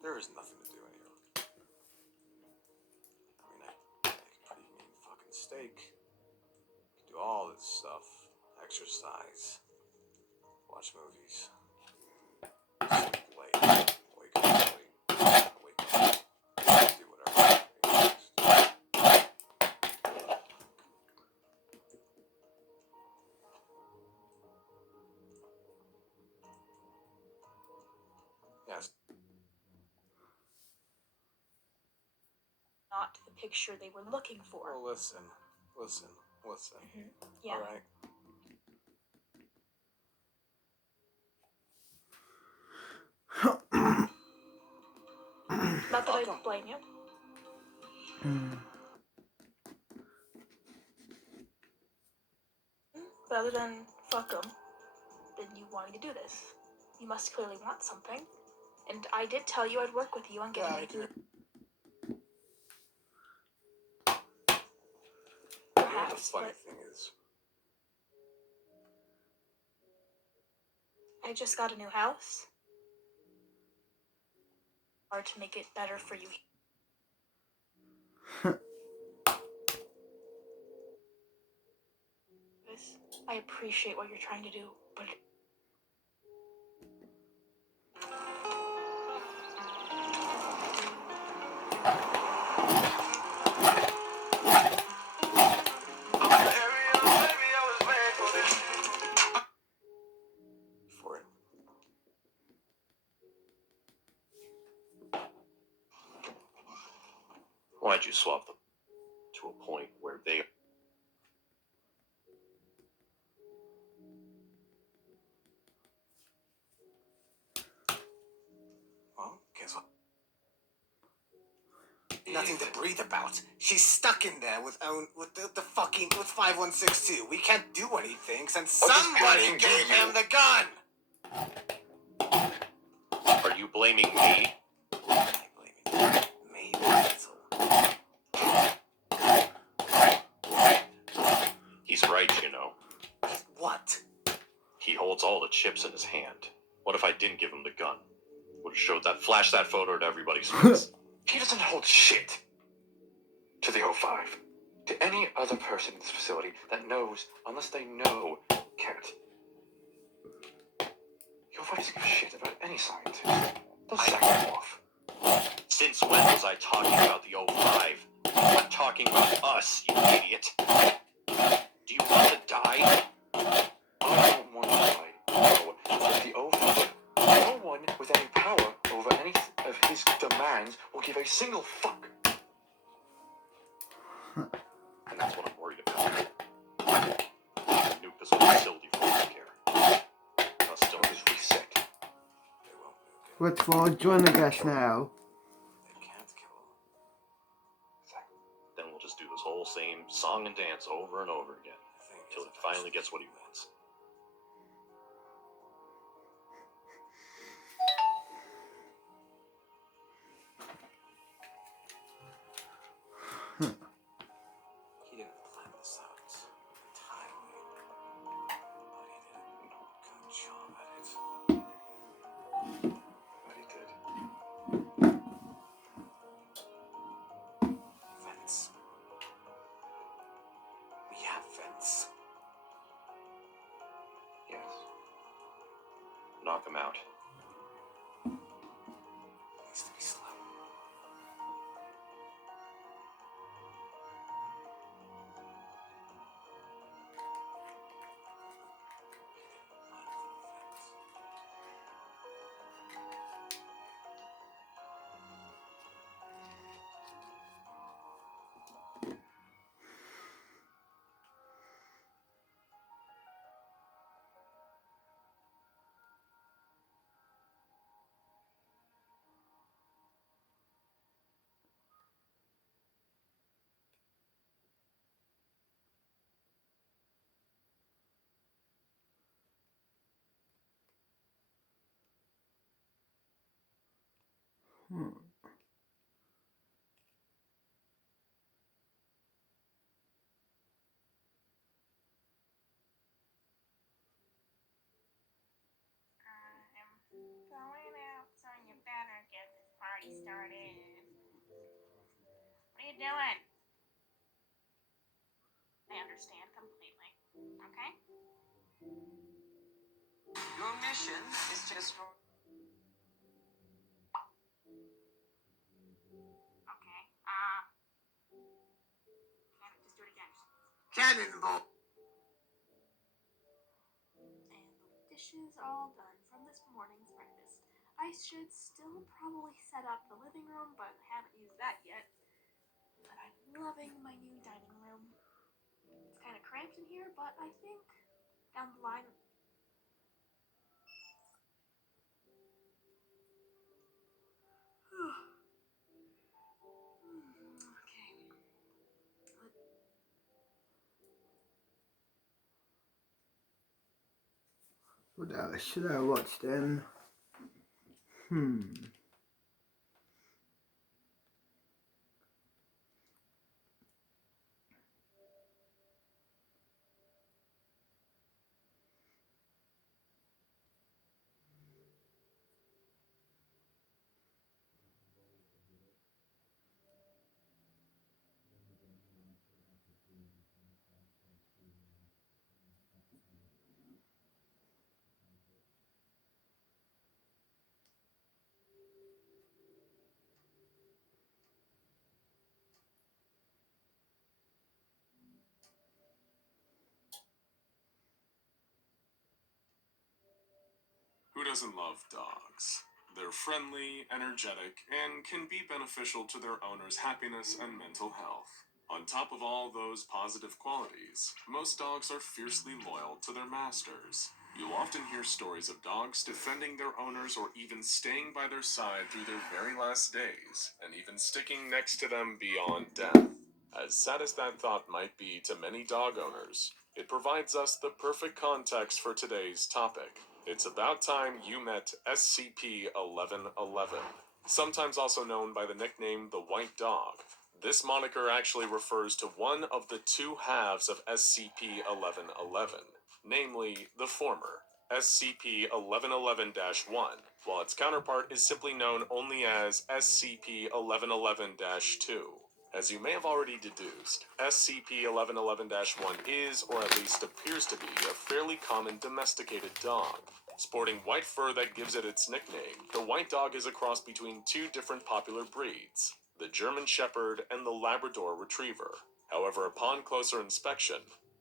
There is nothing to do in here. I mean, I make a pretty mean fucking steak. Do all this stuff. Exercise. Watch movies. Sleep late. Wake up early. Wake up. Do whatever. Yes. Not the picture they were looking for. Well, listen. Yeah. All right. Not that I blame you. But other than fuck 'em, then you wanting to do this. You must clearly want something. And I did tell you I'd work with you on getting anything. You know what the funny thing is? I just got a new house. Hard to make it better for you. I appreciate what you're trying to do, but For it. Why'd you swap them? To a point where they... Well, guess what? Nothing to breathe about. She's stuck in there with 5162. We can't do anything since somebody gave him the gun. Are you blaming me? I blame you. Maybe that's all. He's right, you know. What? He holds all the chips in his hand. What if I didn't give him the gun? Would have showed that, flashed that photo to everybody's face. He doesn't hold shit to the O5. To any other person in this facility that knows, unless they know, can't. The O5 doesn't give a shit about any scientist. They'll sack him off. Since when was I talking about the O5? I'm talking about us, you idiot. Do you want to die? I don't want to die. No, but the O5, no one with any power over any of his demands will give a single fuck. And that's what I'm worried about. Nuke this whole facility for all I care. Us still just reset. They won't nuke it. Which one? Join the guest now. They can't kill him. Then we'll just do this whole same song and dance over and over again. Till he finally gets what he wants. He didn't plan this out entirely, but he did a good job at it. But he did. Vents. We have vents. Yes. Knock him out. Needs to be slow. Going out. started. What are you doing? I understand completely. Okay? Your mission is to destroy. Okay. Just do it again. Cannonball. And the dishes are all done from this morning's breakfast. I should still probably set up the living room, but I haven't used that yet. But I'm loving my new dining room. It's kind of cramped in here, but I think down the line. Okay. What else should I watch then? Who doesn't love dogs? They're friendly, energetic, and can be beneficial to their owner's happiness and mental health. On top of all those positive qualities, most dogs are fiercely loyal to their masters. You'll often hear stories of dogs defending their owners or even staying by their side through their very last days, and even sticking next to them beyond death. As sad as that thought might be to many dog owners, it provides us the perfect context for today's topic. It's about time you met SCP-1111, sometimes also known by the nickname the White Dog. This moniker actually refers to one of the two halves of SCP-1111, namely the former, SCP-1111-1, while its counterpart is simply known only as SCP-1111-2. As you may have already deduced, SCP-1111-1 is, or at least appears to be, a fairly common domesticated dog. Sporting white fur that gives it its nickname, the White Dog is a cross between two different popular breeds, the German Shepherd and the Labrador Retriever. However, upon closer inspection,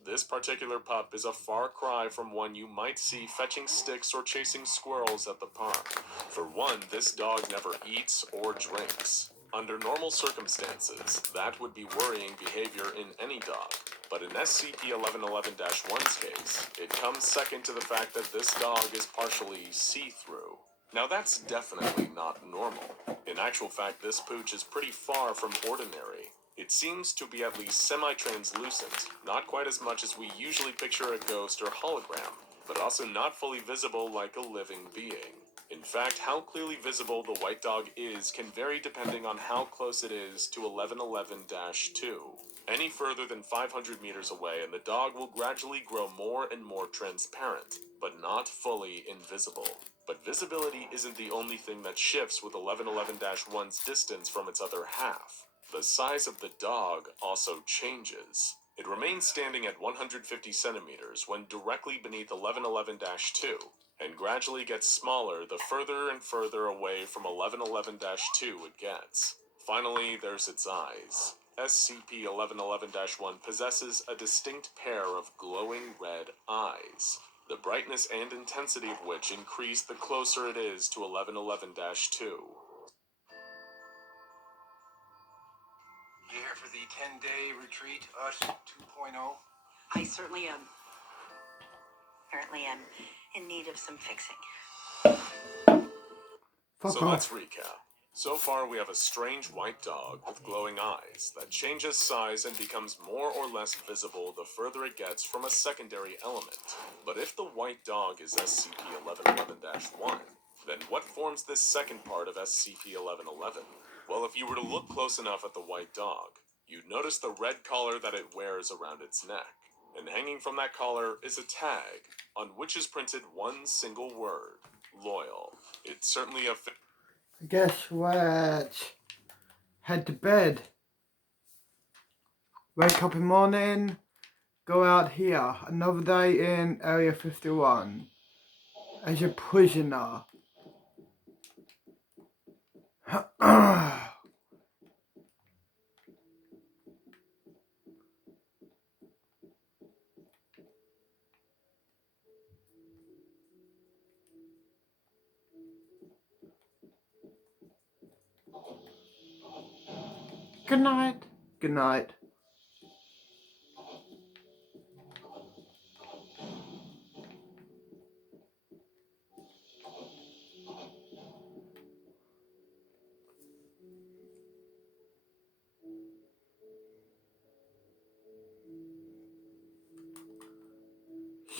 this particular pup is a far cry from one you might see fetching sticks or chasing squirrels at the park. For one, this dog never eats or drinks. Under normal circumstances, that would be worrying behavior in any dog. But in SCP-1111-1's case, it comes second to the fact that this dog is partially see-through. Now that's definitely not normal. In actual fact, this pooch is pretty far from ordinary. It seems to be at least semi-translucent, not quite as much as we usually picture a ghost or hologram, but also not fully visible like a living being. In fact, how clearly visible the White Dog is can vary depending on how close it is to 1111-2. Any further than 500 meters away and the dog will gradually grow more and more transparent, but not fully invisible. But visibility isn't the only thing that shifts with 1111-1's distance from its other half. The size of the dog also changes. It remains standing at 150 centimeters when directly beneath 1111-2, and gradually gets smaller the further and further away from 1111-2 it gets. Finally, there's its eyes. SCP-1111-1 possesses a distinct pair of glowing red eyes, the brightness and intensity of which increase the closer it is to 1111-2. You here for the 10-day retreat, US 2.0? I certainly am. Apparently, I'm in need of some fixing. Fuck So off. let's recap. So far we have a strange white dog with glowing eyes that changes size and becomes more or less visible the further it gets from a secondary element. But if the white dog is SCP-1111-1, then what forms this second part of SCP-1111? Well, if you were to look close enough at the white dog, you'd notice the red collar that it wears around its neck. And hanging from that collar is a tag, on which is printed one single word, loyal. It's certainly a guess what? Head to bed. Wake up in the morning. Go out here. Another day in Area 51. As a prisoner. Good night. Good night.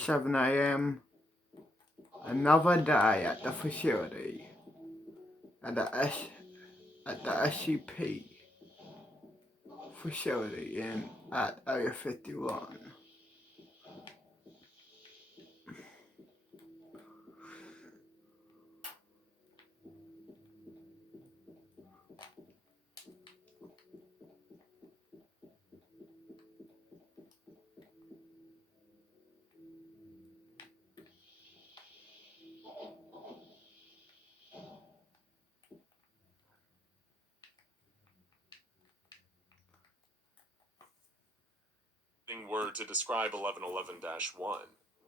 Seven AM. Another day at the facility. At the SCP facility at Area 51. Word to describe 1111-1.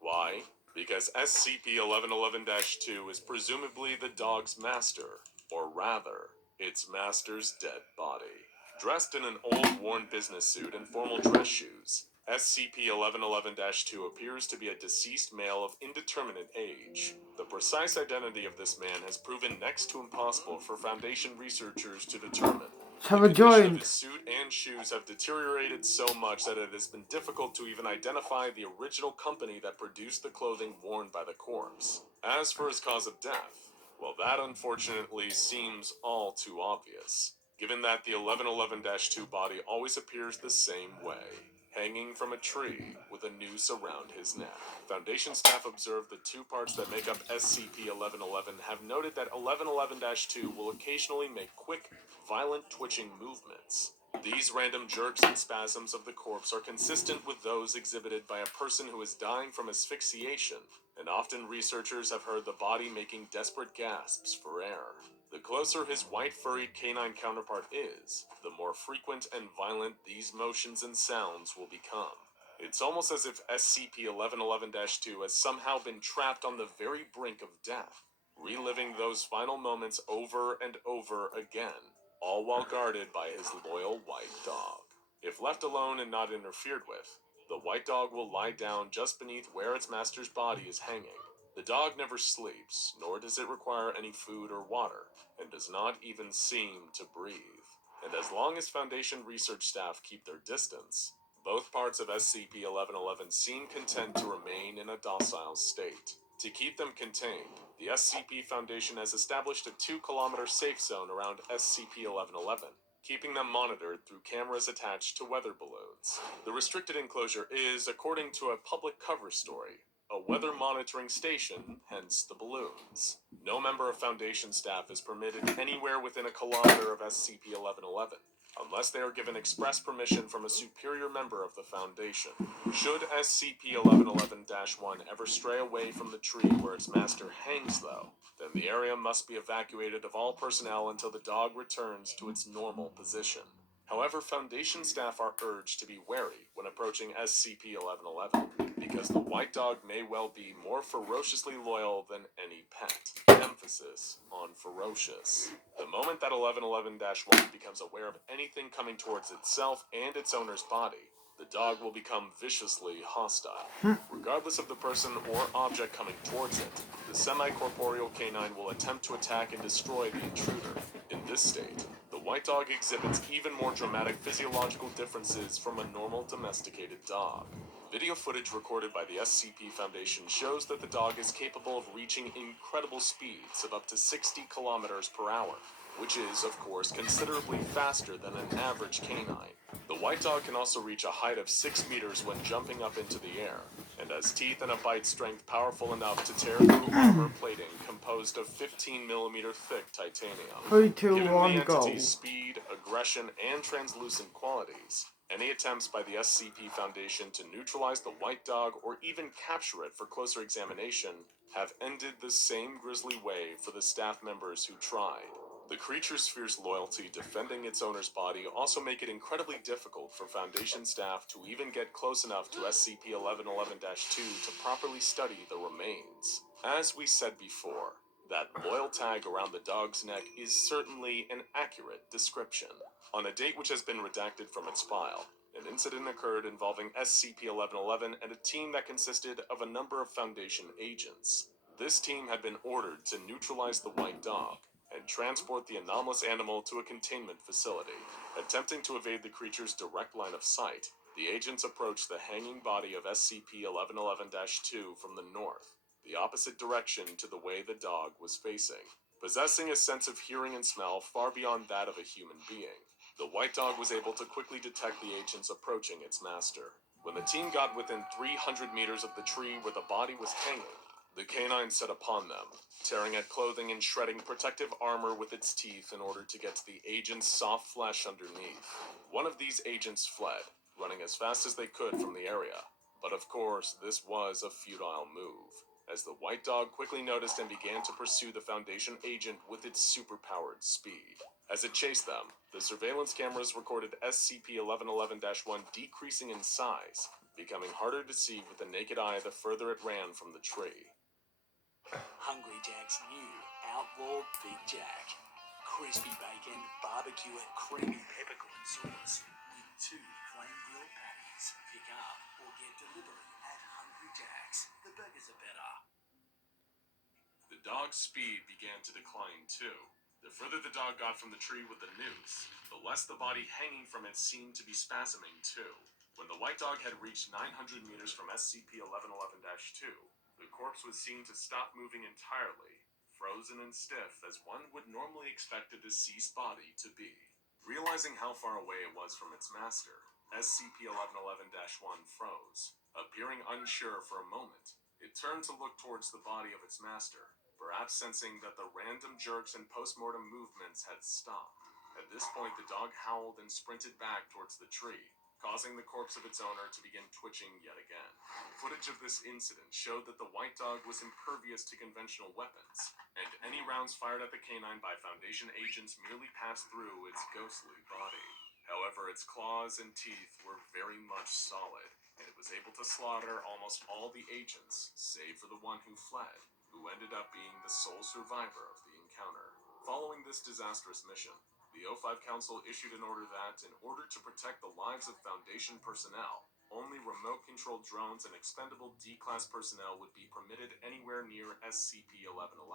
Why? Because SCP-1111-2 is presumably the dog's master, or rather, its master's dead body. Dressed in an old, worn business suit and formal dress shoes, SCP-1111-2 appears to be a deceased male of indeterminate age. The precise identity of this man has proven next to impossible for Foundation researchers to determine. Have The a condition of joint. his suit and shoes have deteriorated so much that it has been difficult to even identify the original company that produced the clothing worn by the corpse. As for his cause of death, well, that unfortunately seems all too obvious, given that the 1111-2 body always appears the same way, hanging from a tree with a noose around his neck. Foundation staff observed the two parts that make up SCP-1111 have noted that 1111-2 will occasionally make quick, violent twitching movements. These random jerks and spasms of the corpse are consistent with those exhibited by a person who is dying from asphyxiation, and often researchers have heard the body making desperate gasps for air. The closer his white furry canine counterpart is, the more frequent and violent these motions and sounds will become. It's almost as if SCP-1111-2 has somehow been trapped on the very brink of death, reliving those final moments over and over again, all while guarded by his loyal white dog. If left alone and not interfered with, the white dog will lie down just beneath where its master's body is hanging. The dog never sleeps, nor does it require any food or water, and does not even seem to breathe. And as long as Foundation research staff keep their distance, both parts of SCP-1111 seem content to remain in a docile state. To keep them contained, the SCP Foundation has established a 2-kilometer safe zone around SCP-1111, keeping them monitored through cameras attached to weather balloons. The restricted enclosure is, according to a public cover story, a weather monitoring station, hence the balloons. No member of Foundation staff is permitted anywhere within a kilometer of SCP-1111, unless they are given express permission from a superior member of the Foundation. Should SCP-1111-1 ever stray away from the tree where its master hangs, though, then the area must be evacuated of all personnel until the dog returns to its normal position. However, Foundation staff are urged to be wary when approaching SCP-1111, because the white dog may well be more ferociously loyal than any pet. Emphasis on ferocious. The moment that 1111-1 becomes aware of anything coming towards itself and its owner's body, the dog will become viciously hostile. Regardless of the person or object coming towards it, the semi-corporeal canine will attempt to attack and destroy the intruder. In this state, the white dog exhibits even more dramatic physiological differences from a normal domesticated dog. Video footage recorded by the SCP Foundation shows that the dog is capable of reaching incredible speeds of up to 60 kilometers per hour, which is, of course, considerably faster than an average canine. The white dog can also reach a height of 6 meters when jumping up into the air, and has teeth and a bite strength powerful enough to tear through armor plating composed of 15mm thick titanium. 3, 2, Given 1, the go. entity's speed, aggression, and translucent qualities, any attempts by the SCP Foundation to neutralize the White Dog or even capture it for closer examination have ended the same grisly way for the staff members who tried. The creature's fierce loyalty defending its owner's body also make it incredibly difficult for Foundation staff to even get close enough to SCP-1111-2 to properly study the remains. As we said before, that loyal tag around the dog's neck is certainly an accurate description. On a date which has been redacted from its file, an incident occurred involving SCP-1111 and a team that consisted of a number of Foundation agents. This team had been ordered to neutralize the White Dog and transport the anomalous animal to a containment facility. Attempting to evade the creature's direct line of sight, the agents approached the hanging body of SCP-1111-2 from the north, the opposite direction to the way the dog was facing. Possessing a sense of hearing and smell far beyond that of a human being, the White Dog was able to quickly detect the agents approaching its master. When the team got within 300 meters of the tree where the body was hanging, the canine set upon them, tearing at clothing and shredding protective armor with its teeth in order to get to the agent's soft flesh underneath. One of these agents fled, running as fast as they could from the area. But of course, this was a futile move, as the White Dog quickly noticed and began to pursue the Foundation agent with its superpowered speed. As it chased them, the surveillance cameras recorded SCP-1111-1 decreasing in size, becoming harder to see with the naked eye the further it ran from the tree. Hungry Jack's new Outlaw Big Jack. Crispy bacon, barbecue and creamy peppercorn sauce with 2 flame grilled patties. Pick up or get delivery at Hungry Jack's. The burgers are better. The dog's speed began to decline too. The further the dog got from the tree with the noose, the less the body hanging from it seemed to be spasming too. When the White Dog had reached 900 meters from SCP-1111-2, the corpse was seen to stop moving entirely, frozen and stiff as one would normally expect a deceased body to be. Realizing how far away it was from its master, SCP-1111-1 froze. Appearing unsure for a moment, it turned to look towards the body of its master, perhaps sensing that the random jerks and post-mortem movements had stopped. At this point, the dog howled and sprinted back towards the tree, causing the corpse of its owner to begin twitching yet again. Footage of this incident showed that the White Dog was impervious to conventional weapons, and any rounds fired at the canine by Foundation agents merely passed through its ghostly body. However, its claws and teeth were very much solid, and it was able to slaughter almost all the agents, save for the one who fled, who ended up being the sole survivor of the encounter. Following this disastrous mission, the O5 Council issued an order that, in order to protect the lives of Foundation personnel, only remote-controlled drones and expendable D-Class personnel would be permitted anywhere near SCP-1111.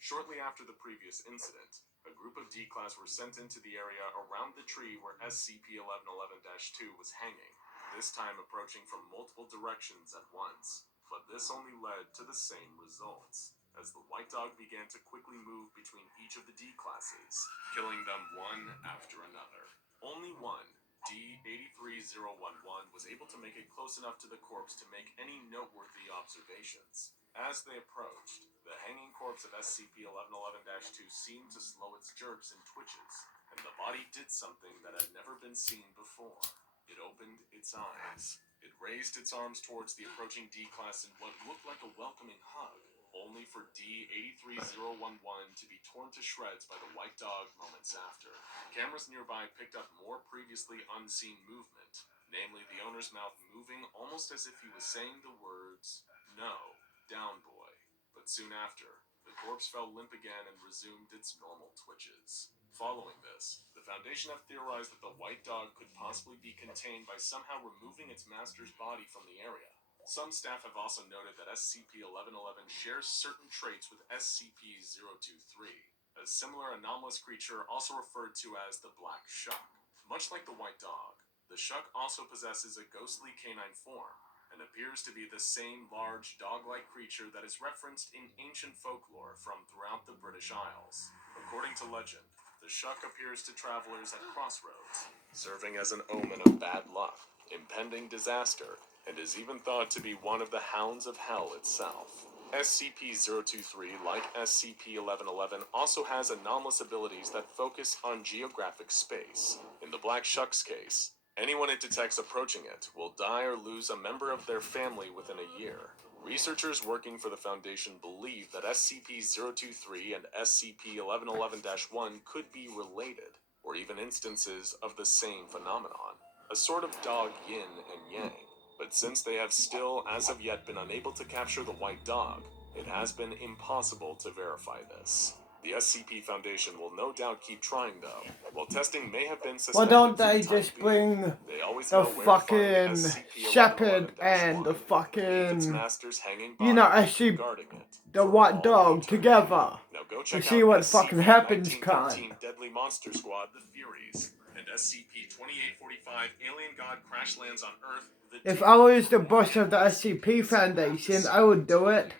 Shortly after the previous incident, a group of D-Class were sent into the area around the tree where SCP-1111-2 was hanging, this time approaching from multiple directions at once. But this only led to the same results, as the White Dog began to quickly move between each of the D-Classes, killing them one after another. Only one, D-83011, was able to make it close enough to the corpse to make any noteworthy observations. As they approached, the hanging corpse of SCP-1111-2 seemed to slow its jerks and twitches, and the body did something that had never been seen before. It opened its eyes. It raised its arms towards the approaching D-Class in what looked like a welcoming hug, only for D-83011 to be torn to shreds by the White Dog moments after. Cameras nearby picked up more previously unseen movement, namely the owner's mouth moving almost as if he was saying the words, "No, down boy." But soon after, the corpse fell limp again and resumed its normal twitches. Following this, the Foundation have theorized that the White Dog could possibly be contained by somehow removing its master's body from the area. Some staff have also noted that SCP-1111 shares certain traits with SCP-023, a similar anomalous creature also referred to as the Black Shuck. Much like the White Dog, the Shuck also possesses a ghostly canine form, and appears to be the same large dog-like creature that is referenced in ancient folklore from throughout the British Isles. According to legend, the Shuck appears to travelers at crossroads, serving as an omen of bad luck, impending disaster, and is even thought to be one of the Hounds of Hell itself. SCP-023, like SCP-1111, also has anomalous abilities that focus on geographic space. In the Black Shucks case, anyone it detects approaching it will die or lose a member of their family within a year. Researchers working for the Foundation believe that SCP-023 and SCP-1111-1 could be related, or even instances of the same phenomenon, a sort of dog yin and yang. But since they have still, as of yet, been unable to capture the white dog, it has been impossible to verify this. The SCP Foundation will no doubt keep trying, though. While testing may have been Why suspended don't for the they time just being, bring they always the know where to fucking find SCP-1111-1 shepherd and the leave its fucking, masters hanging you know, by, actually guarding it the for white all dog eternity. together Now go to check see out what fucking happens, SCP-1913 cunt. Deadly Monster Squad, The Furies, and SCP-2845 Alien God Crash Lands on Earth, The If Deep. I was the boss of the SCP Foundation, I would do it.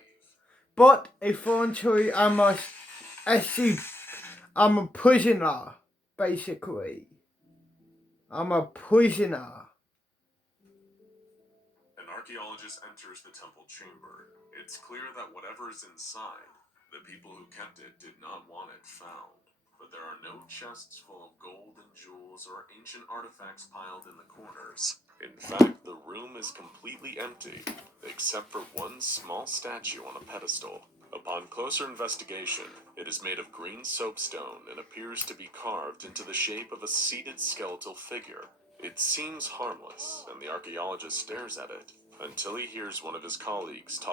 But eventually, I'm a prisoner, basically. I'm a prisoner. An archaeologist enters the temple chamber. It's clear that whatever is inside, the people who kept it did not want it found. But there are no chests full of gold and jewels or ancient artifacts piled in the corners. In fact, the room is completely empty, except for one small statue on a pedestal. Upon closer investigation, it is made of green soapstone and appears to be carved into the shape of a seated skeletal figure. It seems harmless, and the archaeologist stares at it until he hears one of his colleagues talk